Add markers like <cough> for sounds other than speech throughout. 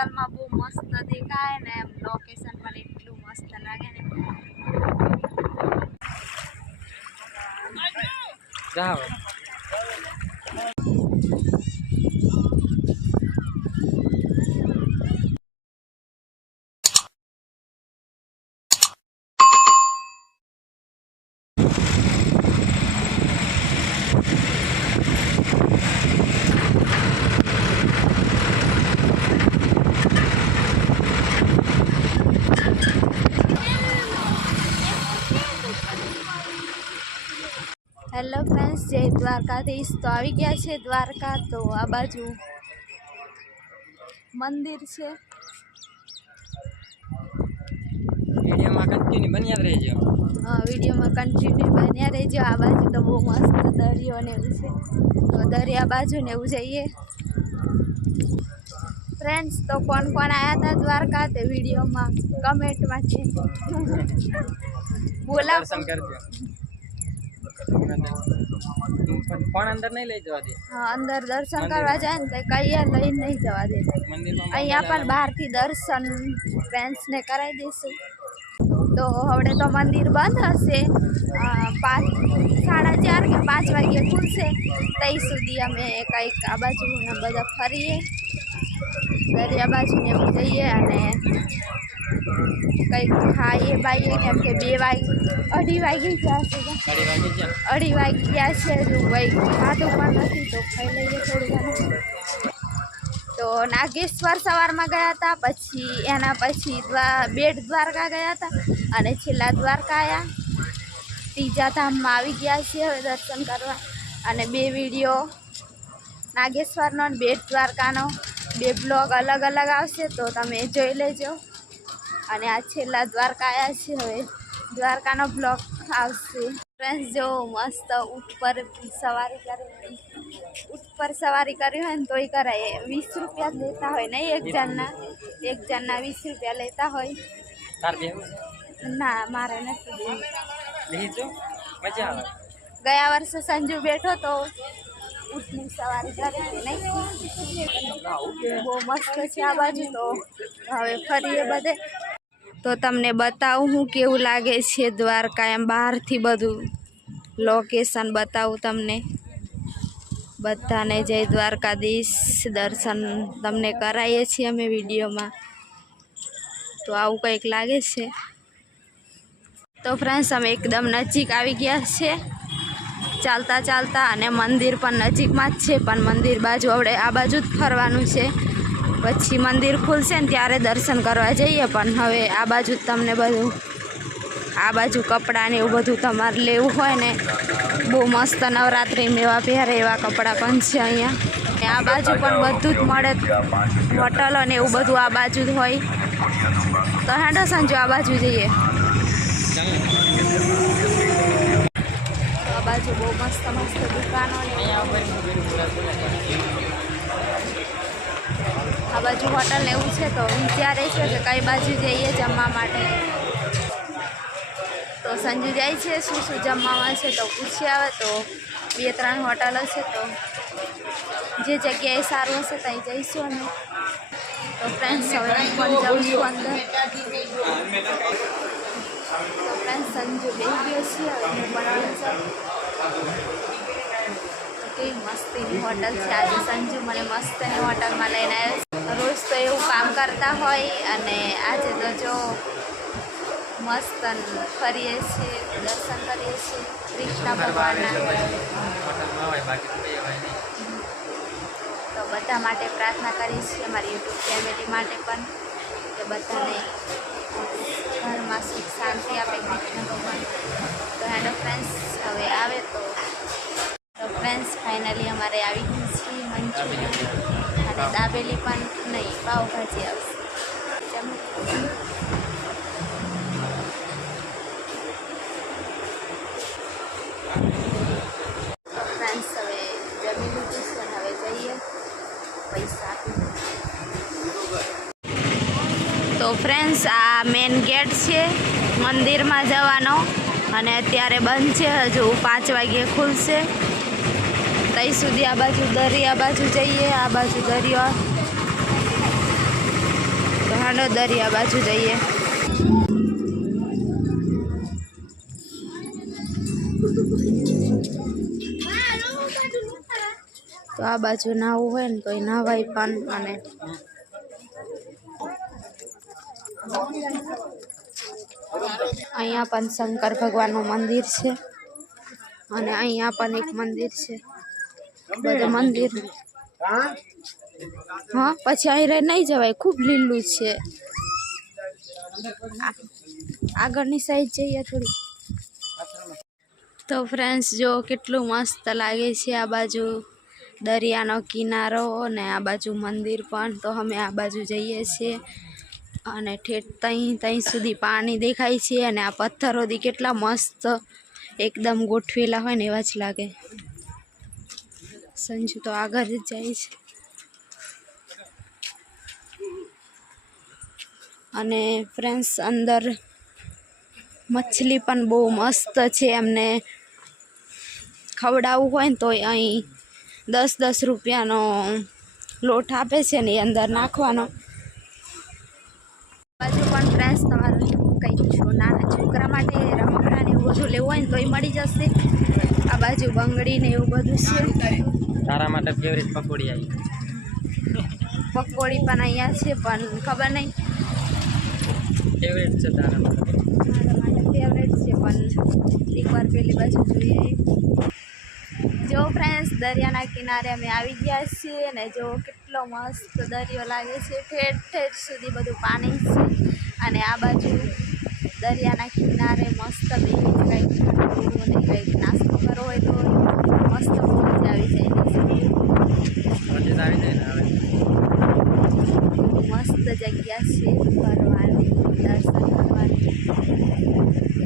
રિયલમાં બહુ મસ્ત દેખાય ને એમ લોકેશન પણ એટલું મસ્ત લાગે ને. જાઓ હેલો ફ્રેન્ડ્સ જય દ્વારકાધીશ. તો આવી ગયા છે દ્વારકા. તો આ બાજુ મંદિર છે. વિડીયોમાં કન્ટિન્યુ બન્યા રહેજો. હા વિડીયોમાં કન્ટિન્યુ બન્યા રહેજો. આ બાજુ તો બહુ મસ્ત દરિયો ને એવું છે. તો દરિયા બાજુ ને એવું જઈએ. ફ્રેન્ડ્સ તો કોણ કોણ આવ્યા હતા દ્વારકા? તે વિડીયોમાં કમેન્ટમાં છે. <laughs> બોલાવ. કરજો. ફોન અંદર નહીં લઈ જવા દે. હા અંદર દર્શન કરવા જાય ને તો કઈ લઈને નહીં જવા દે. અહીંયા પણ બહારથી દર્શન ફ્રેન્ડ્સને કરાવી દઈશું તો હવે તો મંદિર બંધ હશે. પાંચ સાડા ચાર કે પાંચ વાગ્યે ખુલશે. ત્યાં સુધી અમે કંઈક આ બાજુ ને બધા ફરીએ. દરિયા બાજુને જઈએ અને કંઈક ખાઈએ બાઈએ કેમ કે બે વાગે અઢી વાગી ગયા છે અઢી વાગી ગયા છે હજુ કંઈક ખાધું પણ નથી તો ખાઈ લઈએ થોડું ઘણું. તો નાગેશ્વર સવારમાં ગયા હતા પછી એના પછી દ્વા બેટ દ્વારકા ગયા હતા અને છેલ્લા દ્વારકા આવ્યા ત્રીજા ધામમાં આવી ગયા છીએ હવે દર્શન કરવા. અને બે વીડિયો નાગેશ્વરનો અને બેટ દ્વારકાનો. બે બ્લોગ અલગ અલગ આવશે તો તમે જોઈ લેજો. અને આ છેલ્લા દ્વારકા આવ્યા છે હવે. દ્વારકાનો બ્લોક આવશે. ફ્રેન્ડ્સ જો મસ્ત ઉપર પર સવારી કરી ઊંટ પર સવારી કરી હોય ને તોય કરાય. વીસ રૂપિયા લેતા હોય નહીં એક જણના? એક જણના વીસ રૂપિયા લેતા હોય. ના મારે નથી દેવું મજા આવે. ગયા વર્ષે સંજુ બેઠો તો ઊંટની સવારી કરી નહીં? બહુ મસ્ત છે આ બાજુ તો. હવે ફરીએ બધે. તો તમને બતાવું હું કેવું લાગે છે દ્વારકા એમ બહારથી બધું? લોકેશન બતાવું તમને. બધાને જય દ્વારકાધીશ. દર્શન તમને કરાવીએ છીએ અમે વિડીયોમાં. તો આવું કંઈક લાગે છે? તો ફ્રેન્ડ્સ અમે એકદમ નજીક આવી ગયા છે. ચાલતા ચાલતા અને મંદિર પણ નજીકમાં જ છે, પણ મંદિર બાજુ આપણે આ બાજુ જ ફરવાનું છે. પછી મંદિર ખુલશે ને ત્યારે દર્શન કરવા જઈએ, પણ હવે આ બાજુ તમને બધું, આ બાજુ કપડાં ને એવું બધું તમારે લેવું હોય ને, બહુ મસ્ત નવરાત્રિ મેવા પહેરે એવા કપડાં પણ છે અહીંયા. આ બાજુ પણ બધું જ મળે, હોટલો ને એવું બધું આ બાજુ જ હોય. તો હેડો સંજુ, આ બાજુ જઈએ. આ બાજુ બહુ મસ્ત મસ્ત દુકાનો આ બાજુ હોટલ ને એવું છે તો વિચારે છે કે કઈ બાજુ જઈએ જમવા માટે. તો સંજુ જાય છે, શું શું જમવામાં છે તો પૂછી આવે તો બે ત્રણ હોટલો છે તો જે જગ્યાએ સારું હશે ત્યાં જઈશું અમે. તો ફ્રેન્ડ્સ હવે હું પણ જાઉં છું અંદર. તો ફ્રેન્ડ્સ સંજુ બેસી ગયો છે, હવે હું બનાવું છું તો કેવી મસ્તીની હોટલ છે આજે. સંજુ મને મસ્તની હોટલમાં લઈને આવ્યો છે. રોજ તો એવું કામ કરતા હોય અને આજે તો જો મસ્ત ફરીએ છીએ, દર્શન કરીએ છીએ કૃષ્ણ ભગવાનના. તો બધા માટે પ્રાર્થના કરીએ છીએ, અમારી યુટ્યુબ ફેમિલી માટે પણ, કે બધાને ઘરમાં સુખ શાંતિ આપે, કૃષ્ણ ભગવાન. તો હેડો ફ્રેન્ડ્સ હવે આવે તો. ફ્રેન્ડ્સ ફાઇનલી અમારે આવી ગઈ છે મંચુરિયન. દાબેલી પણ નહીં, પાવભાજી આવશે. તો ફ્રેન્ડ્સ, આ મેન ગેટ છે મંદિરમાં જવાનો અને અત્યારે બંધ છે, હજુ પાંચ વાગ્યે ખુલશે. ત્યાં સુધી આ બાજુ દરિયા બાજુ જઈએ, આ બાજુ દરિયો. હાલો દરિયા બાજુ જઈએ. તો આ બાજુ નાવું હોય ને તો એ નાવાય પણ અને અહીંયા પણ શંકર ભગવાનનું મંદિર છે. અને અહીંયા પણ એક મંદિર છે. બધું મંદિર. હા? પછી અહીં રહી નહીં જવાય. ખૂબ લીલું છે. આગળની સાઈડ જઈએ થોડી. તો ફ્રેન્ડ્સ જો કેટલું મસ્ત લાગે છે આ બાજુ. દરિયાનો કિનારો ને આ બાજુ મંદિર પણ. તો અમે આ બાજુ જઈએ છીએ. અને ઠેઠ ત્યાં ત્યાં સુધી પાણી દેખાય છે અને આ પથ્થરોથી કેટલા મસ્ત એકદમ ગોઠવેલા હોય ને એવા જ લાગે. સંજુ તો આગળ જ જાય છે. અને ફ્રેન્ડ્સ અંદર મછલી પણ બહુ મસ્ત છે એમને ખવડાવવું હોય ને તો અહીં દસ દસ રૂપિયાનો લોટ આપે છે ને એ અંદર નાખવાનો. બાજુ પણ ફ્રેન્ડ્સ તમારે કંઈ છો નાના છોકરા માટે રમકડા ને એવું બધું લેવું હોય ને તોય મળી જશે. આ બાજુ બંગડી ને એવું બધું છે. તારા માટે ફેવરિટ પકોડી આવી. પકોડી પણ અહીંયા છે પણ ખબર નહીં. ફેવરેટ છે તારા માટે. ફેવરેટ છે પણ એકવાર પેલી બાજુ જોઈએ. જો ફ્રેન્ડ્સ દરિયાના કિનારે અમે આવી ગયા છીએ ને જો કેટલો મસ્ત દરિયો લાગે છે ઠેઠ ઠેઠ સુધી બધું પાણી છે. અને આ બાજુ દરિયાના કિનારે મસ્ત બેસીને કંઈક ઠંડુ અને કંઈક નાસ્તો કરવો હોય તો મસ્ત મસ્ત જગ્યા છે ફરવાની. દર્શન કરવાની.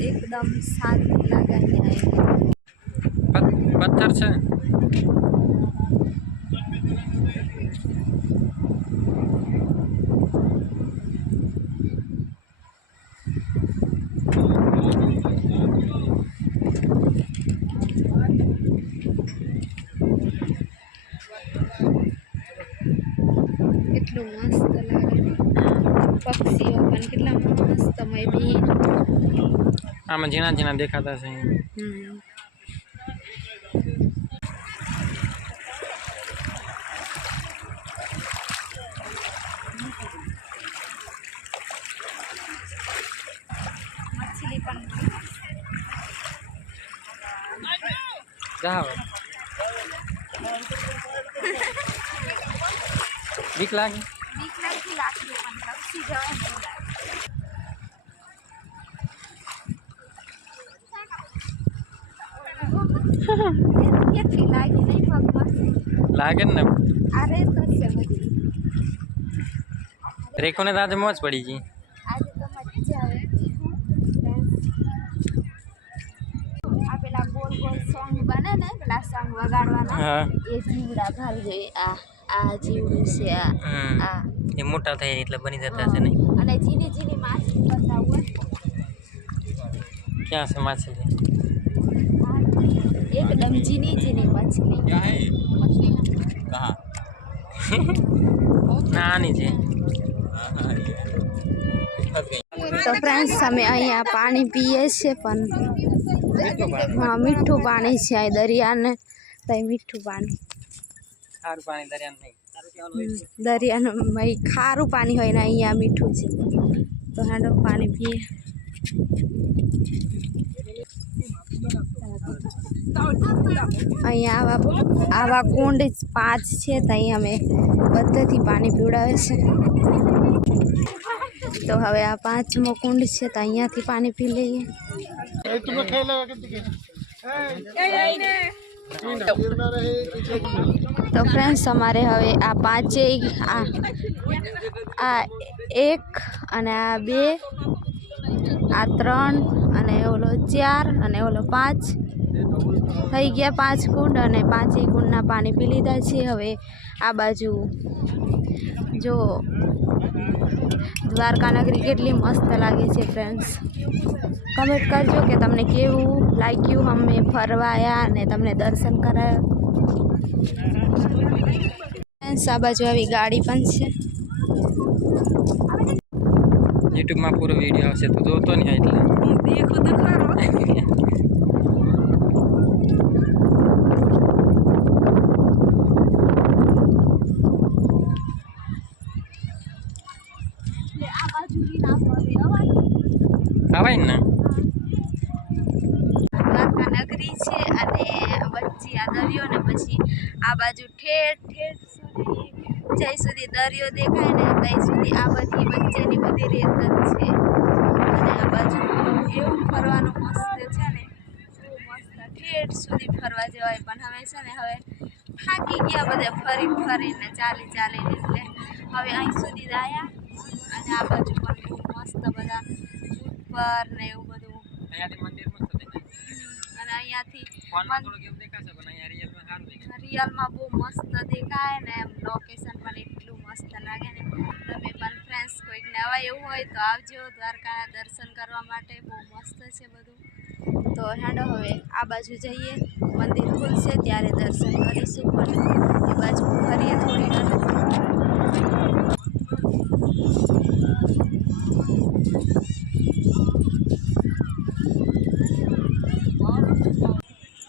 એકદમ શાંતિ લાગે પથ્થર છે એટલું મસ્ત લાગે પક્ષીઓ પણ કેટલા મસ્તમય બી? આમાં જીના જીના દેખાતા છે હમ મછલી પણ બીક લાગે? બીક નથી લાગતી પણ જવાય ને એવું લાગે કેટલી લાગી નહીં પગમાં લાગે ને અરે તો છે બધી. રેખોને તો આજે મોજ પડી ગઈ. આજે તો મજા આવે. આ પેલા ગોલ ગોલ સોંગ બને ને પેલા સોંગ વગાડવાના હા. એ જીવડા ભાર જોઈએ આ આ જીવડું છે આ હમ. આ. એ મોટા થાય એટલે બની જતા છે ને? અને ઝીણી ઝીણી માછલી બતાવું ક્યાં છે માછલી? એકદમ ઝીણી ઝીણી મછલી. નાની છે તો ફ્રેન્ડ્સ અમે અહીંયા પાણી પીએ છીએ પણ હા મીઠું પાણી છે આ દરિયાને ત્યાં મીઠું પાણી સારું પાણી દરિયા નહીં દરિયાનું ભાઈ ખારું પાણી હોય ને અહીંયા મીઠું છે તો હાંડો પાણી પીએ અહીંયા આવા આવા કુંડ પાંચ છે ત્યાં અમે બધેથી પાણી પીવડાવે છે. તો હવે આ પાંચમો કુંડ છે તો અહીંયાથી પાણી પી લઈએ. તો ફ્રેન્ડ્સ અમારે હવે આ પાંચેય આ આ એક અને આ બે, આ ત્રણ અને ઓલો ચાર અને ઓલો પાંચ. થઈ ગયા પાંચ કુંડ અને પાંચેય કુંડના પાણી પી લીધા છે હવે આ બાજુ જો દ્વારકા નગરી કેટલી મસ્ત લાગે છે ફ્રેન્ડ્સ કમેન્ટ કરજો કે તમને કેવું લાગ્યું અમે ફરવાયા અને તમને દર્શન કરાયા. ફ્રેન્ડ્સ આ બાજુ આવી ગાડી પણ છે. યુટ્યુબમાં પૂરો વીડિયો આવશે તો જોતો નહીં એટલે. આવાય ને નગરી છે અને વચ્ચે આ દરિયો ને પછી આ બાજુ ઠેર સુધી જ્યાં સુધી દરિયો દેખાય ને ત્યાં સુધી આ બધી વચ્ચેની બધી રેત જ છે. અને આ બાજુ એવું ફરવાનું મસ્ત છે ને. મસ્ત ઠેઠ સુધી ફરવા જવાય પણ હવે છે ને હવે થાકી ગયા બધા ફરી ફરીને ચાલી ચાલીને એટલે હવે અહીં સુધી આવ્યા અને આ બાજુ પણ મસ્ત બધા ઉપર ને એવું બધું. અને અહીંયાથી રિયલમાં બહુ મસ્ત દેખાય ને એમ લોકેશન પણ એટલું મસ્ત લાગે ને. તમે પણ ફ્રેન્ડ્સ કોઈક નવા એવું હોય તો આવજો દ્વારકાના દર્શન કરવા માટે. બહુ મસ્ત છે બધું. તો હેડો હવે આ બાજુ જઈએ. મંદિર ખુલશે ત્યારે દર્શન કરીશું પણ એ બાજુ ફરીએ થોડી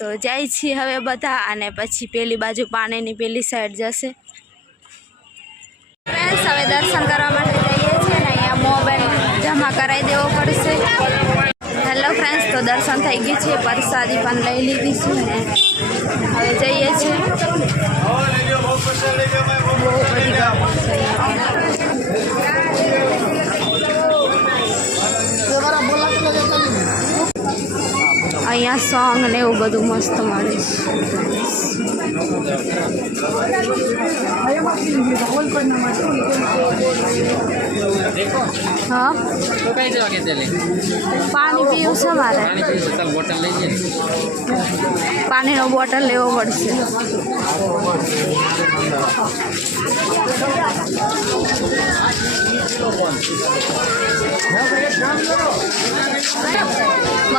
તો જાય છીએ હવે બધા અને પછી પેલી બાજુ પાણીની પેલી સાઈડ જશે. ફ્રેન્ડ્સ હવે દર્શન કરવા માટે જઈએ છીએ ને અહીંયા મોબાઈલ જમા કરાવી દેવો પડશે. હેલો ફ્રેન્ડ્સ તો દર્શન થઈ ગયું છે, પરસાદી પણ લઈ લીધી છે ને. હવે જઈએ છીએ. બહુ બધી અહીંયા સોંગ ને એવું બધું મસ્ત મળે. હા? પાણી પીવું છે મારે પાણીનો બોટલ લેવો પડશે.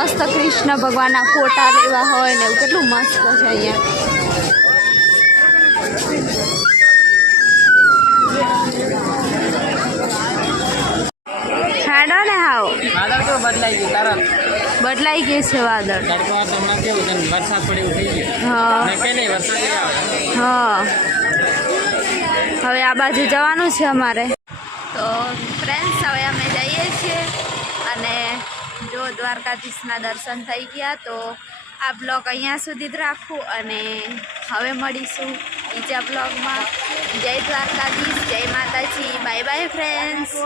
મસ્ત કૃષ્ણ ભગવાનના ફોટા લેવા હોય ને એવું કેટલું મસ્ત છે અહીંયા. હેડો ને હાવ? બદલાઈ ગયું? તરત બદલાઈ ગઈ છે વાદળ. હમણાં કેવું છે? વરસાદ પડે એવું થઈ ગયું. હા. કઈ નહીં વરસાદ હા. હવે આ બાજુ જવાનું છે અમારે. તો ફ્રેન્ડ્સ હવે અમે જઈએ છીએ અને જો દ્વારકાધીશના દર્શન થઈ ગયા, તો આ બ્લોગ અહીંયા સુધી જ રાખું અને હવે મળીશું બીજા બ્લોગમાં. જય દ્વારકાધીશ, જય માતાજી, બાય બાય ફ્રેન્ડ્સ